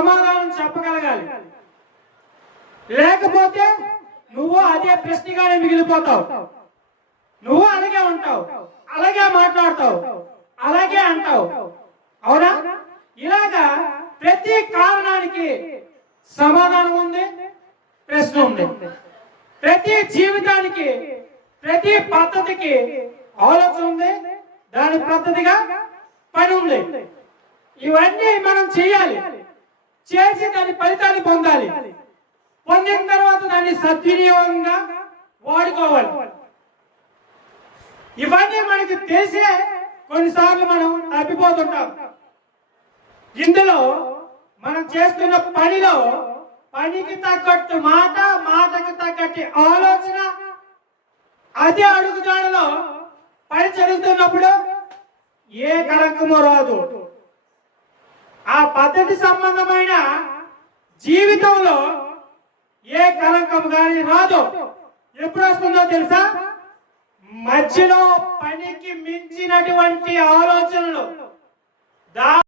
సమాధానం చెప్పగలగాలి. లేకపోతే నువ్వు అదే ప్రశ్నగానే మిగిలిపోతావు. నువ్వు అలాగే ఉంటావు, అలాగే మాట్లాడతావు, అలాగే అంటావు. అవునా? ఇలాగా ప్రతి కారణానికి సమాధానం ఉంది, ప్రశ్న ఉంది. ప్రతి జీవితానికి, ప్రతి పద్ధతికి ఆలోచన ఉంది, దాని పద్ధతిగా పని ఉంది. ఇవన్నీ మనం చేయాలి, చేసి దాని ఫలితాన్ని పొందాలి. పొందిన తర్వాత దాన్ని సద్వినియోగంగా వాడుకోవాలి. ఇవన్నీ మనకి తెలిసే కొన్నిసార్లు మనం తప్పిపోతుంటాం. ఇందులో మనం చేస్తున్న పనిలో పనికి తగ్గట్టు మాట, మాటకు తగ్గట్టు ఆలోచన, అదే అడుగుజాడలో పని జరుగుతున్నప్పుడు ఏ కలంకము రాదు. ఆ పద్ధతి సంబంధమైన జీవితంలో ఏ కలంకం కానీ రాదు. ఎప్పుడు వస్తుందో తెలుసా? మధ్యలో పనికి మించినటువంటి ఆలోచనలు